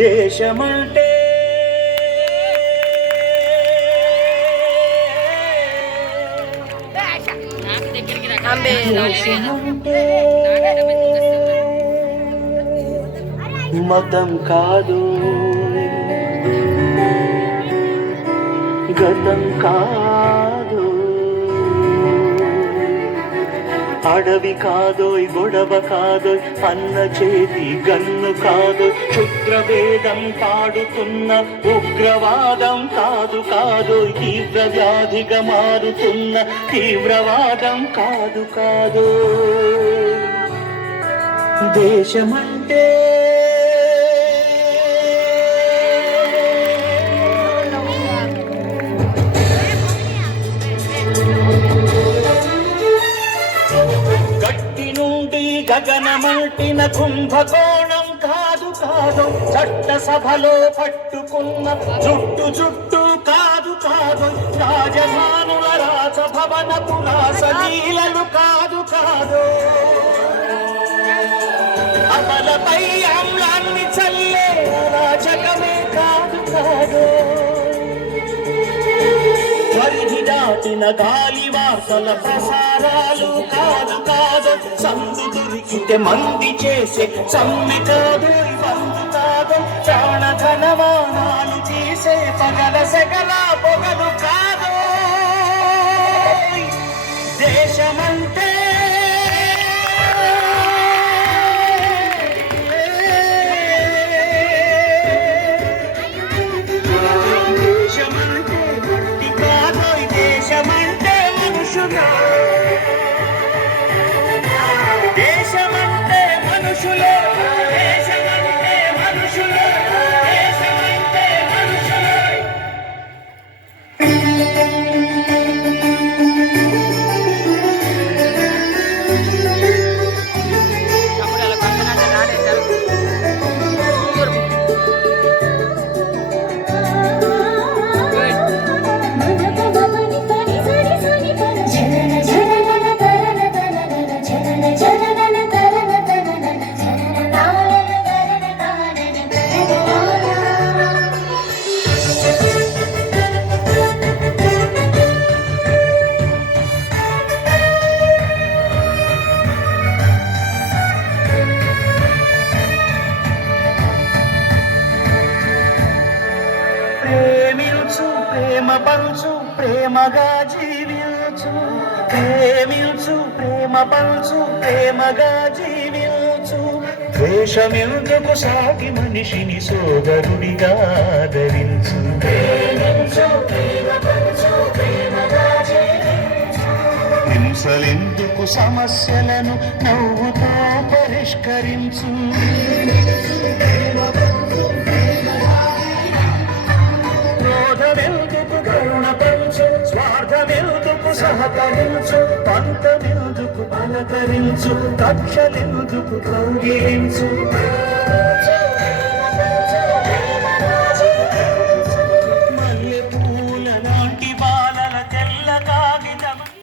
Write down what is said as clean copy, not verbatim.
దేశమంటే మతం కాదు, గతం కాదు, అడవి కాదోయ్, గొడవ కాదోయ్, అన్న చేతి గన్ను కాదు, క్షుద్రవేదం పాడుతున్న ఉగ్రవాదం కాదు కాదు, తీవ్ర వ్యాధిగా మారుతున్న తీవ్రవాదం కాదు కాదు. దేశమంటే గగనమంటిన కుంభకోణం కాదు కాదు, చట్టసభలో పట్టుకున్న జుట్టు జుట్టు కాదు కాదు, రాజధానుల రాజభవనపు రాసలీలలు కాదు కాదు, అమలపై అమ్లాన్ని చల్లే రాజకమే కాదు కాదు, పరిధి దాటిన గాలి వార్తల ప్రసారాలు కాదు కాదు, సందు దొరికితే మంది చేసే సమ్మె కాదు, బంధు కాదు, ప్రాణధనమానాలు తీసే పగల సెగల పొగలు కాదు. దేశమంటే ప్రేమ పంచు, ప్రేమగా జీవించు, ప్రేమించు, ప్రేమ పంచు, ప్రేమగా జీవించు, ద్వేషమెందుకు సాగి మనిషిని సోదరుడిగా ఆదరించు, ప్రేమించు, ప్రేమ పంచు, ప్రేమగా జీవించు, హింసలెందుకు సమస్యలను నవ్వుతో పరిష్కరించు, స్వార్థమెందుకు సహకరించు, పంతమెందుకు పలకరించు, కక్షలెందుకు కౌగిలించు.